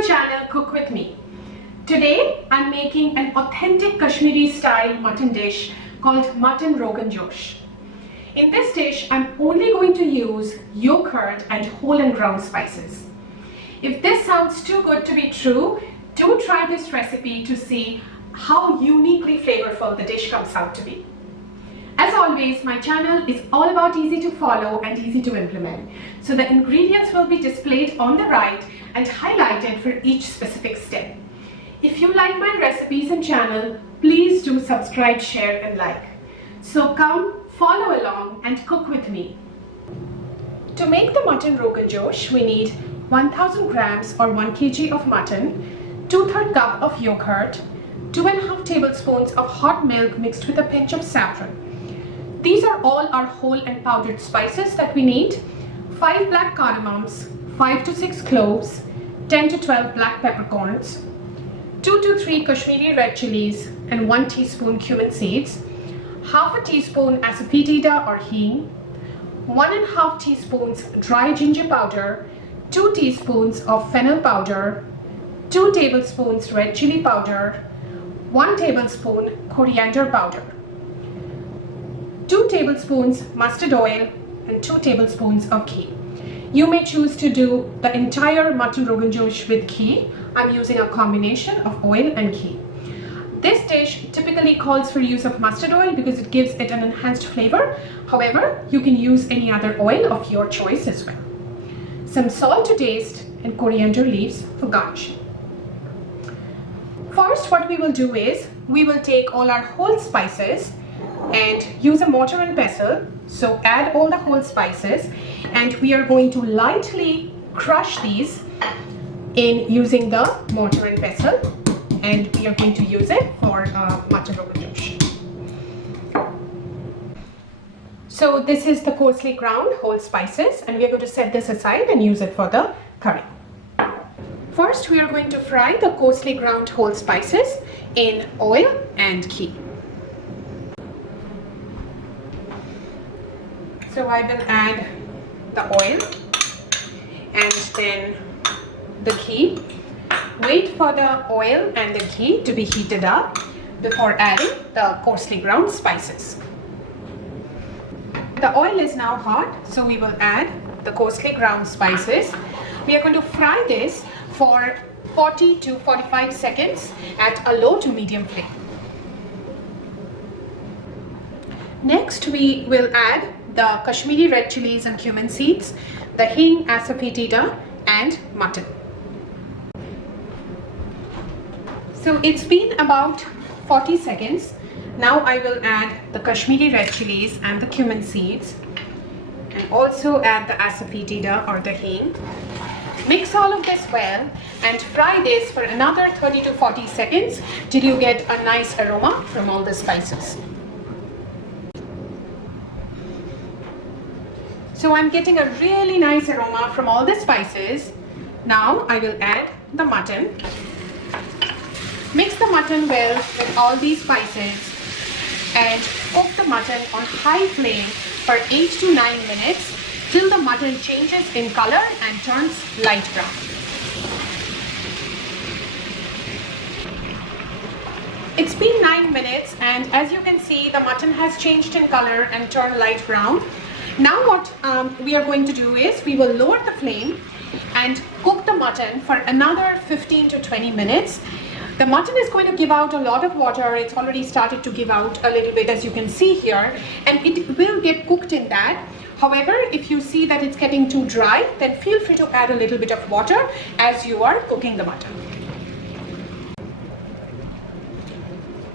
my channel Cook With Me. Today I'm making an authentic Kashmiri style mutton dish called Mutton Rogan Josh. In this dish I'm only going to use yogurt and whole and ground spices. If this sounds too good to be true, do try this recipe to see how uniquely flavorful the dish comes out to be. As always, my channel is all about easy to follow and easy to implement. So the ingredients will be displayed on the right and highlighted for each specific step. If you like my recipes and channel, please do subscribe, share and like. So come, follow along and cook with me. To make the Mutton Rogan Josh, we need 1000 grams or 1 kg of mutton, 2/3 cup of yogurt, 2.5 tablespoons of hot milk mixed with a pinch of saffron. These are all our whole and powdered spices that we need. 5 black cardamoms, 5 to 6 cloves, 10 to 12 black peppercorns, 2 to 3 Kashmiri red chilies and 1 teaspoon cumin seeds, half a teaspoon asafoetida or hing, 1.5 teaspoons dry ginger powder, 2 teaspoons of fennel powder, 2 tablespoons red chili powder, 1 tablespoon coriander powder, 2 tablespoons mustard oil and 2 tablespoons of ghee. You may choose to do the entire Mutton Rogan Josh with ghee. I'm using a combination of oil and ghee. This dish typically calls for use of mustard oil because it gives it an enhanced flavor. However, you can use any other oil of your choice as well. Some salt to taste and coriander leaves for garnishing. First, what we will do is we will take all our whole spices and use a mortar and pestle. So add all the whole spices and we are going to lightly crush these in using the mortar and pestle, and we are going to use it for Mutton Rogan Josh. So this is the coarsely ground whole spices and we are going to set this aside and use it for the curry. First, we are going to fry the coarsely ground whole spices in oil and ghee. So I will add the oil and then the ghee. Wait for the oil and the ghee to be heated up before adding the coarsely ground spices. The oil is now hot, so we will add the coarsely ground spices. We are going to fry this for 40 to 45 seconds at a low to medium flame. Next, we will add the Kashmiri red chilies and cumin seeds, the hing, asafoetida and mutton. So it's been about 40 seconds. Now I will add the Kashmiri red chilies and the cumin seeds and also add the asafoetida or the hing. Mix all of this well and fry this for another 30 to 40 seconds till you get a nice aroma from all the spices. So I'm getting a really nice aroma from all the spices. Now I will add the mutton. Mix the mutton well with all these spices and cook the mutton on high flame for 8 to 9 minutes till the mutton changes in color and turns light brown. It's been 9 minutes and as you can see the mutton has changed in color and turned light brown. Now what we are going to do is we will lower the flame and cook the mutton for another 15 to 20 minutes. The mutton is going to give out a lot of water. It's already started to give out a little bit as you can see here, and it will get cooked in that. However, if you see that it's getting too dry, then feel free to add a little bit of water as you are cooking the mutton.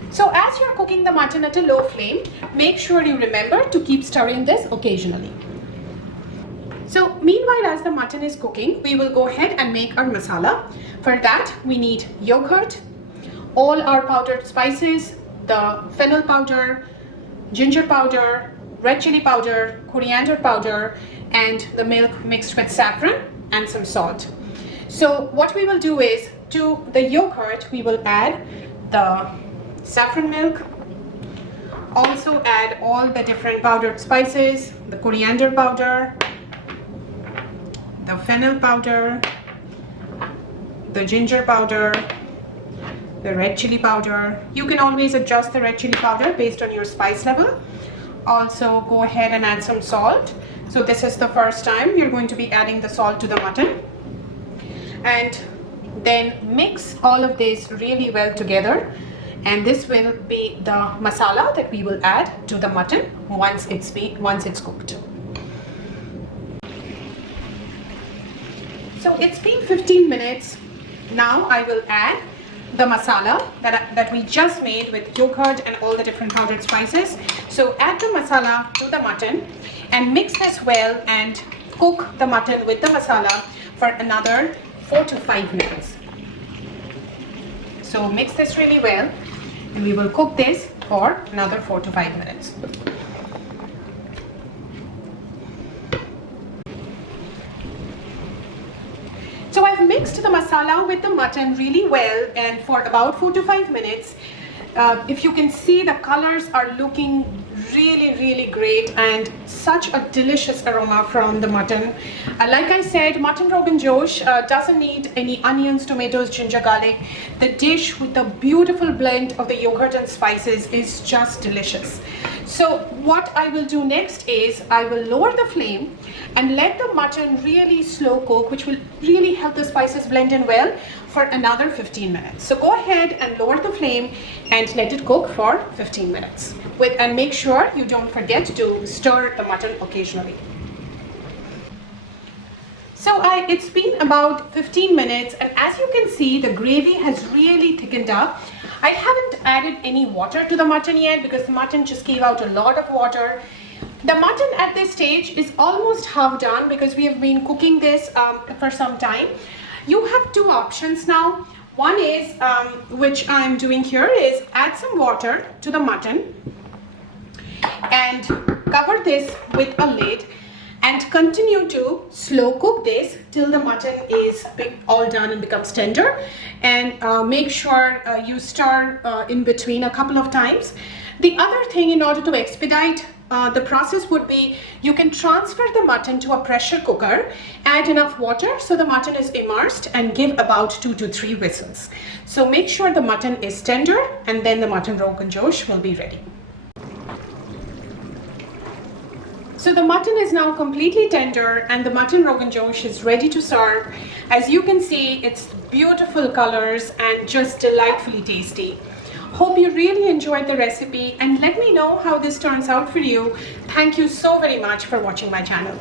So as you're cooking the mutton at a low flame, make sure you remember to keep stirring this occasionally. So meanwhile, as the mutton is cooking, we will go ahead and make our masala. For that, we need yogurt, all our powdered spices, the fennel powder, ginger powder, red chili powder, coriander powder, and the milk mixed with saffron and some salt. So what we will do is, to the yogurt, we will add the saffron milk, also add all the different powdered spices, the coriander powder, the fennel powder, the ginger powder, the red chili powder. You can always adjust the red chili powder based on your spice level. Also go ahead and add some salt. So this is the first time you're going to be adding the salt to the mutton. And then mix all of this really well together. And this will be the masala that we will add to the mutton once it's cooked. So it's been 15 minutes. Now I will add the masala that we just made with yogurt and all the different powdered spices. So add the masala to the mutton and mix this well and cook the mutton with the masala for another 4 to 5 minutes. So mix this really well and we will cook this for another 4 to 5 minutes. So I've mixed the masala with the mutton really well and for about 4 to 5 minutes. If you can see, the colors are looking really great and such a delicious aroma from the mutton. Like I said, Mutton Rogan Josh doesn't need any onions, tomatoes, ginger, garlic. The dish with the beautiful blend of the yogurt and spices is just delicious. So what I will do next is I will lower the flame and let the mutton really slow cook, which will really help the spices blend in well, for another 15 minutes. So go ahead and lower the flame and let it cook for 15 minutes. And make sure you don't forget to stir the mutton occasionally. So it's been about 15 minutes and as you can see, the gravy has really thickened up. I haven't added any water to the mutton yet because the mutton just gave out a lot of water. The mutton at this stage is almost half done because we have been cooking this for some time. You have two options now. One is, which I'm doing here, is add some water to the mutton and cover this with a lid and continue to slow cook this till the mutton is all done and becomes tender. And make sure you stir in between a couple of times. The other thing, in order to expedite the process, would be you can transfer the mutton to a pressure cooker, add enough water so the mutton is immersed and give about 2 to 3 whistles. So make sure the mutton is tender and then the Mutton Rogan Josh will be ready. So the mutton is now completely tender and the Mutton Rogan Josh is ready to serve. As you can see, it's beautiful colors and just delightfully tasty. Hope you really enjoyed the recipe and let me know how this turns out for you. Thank you so very much for watching my channel.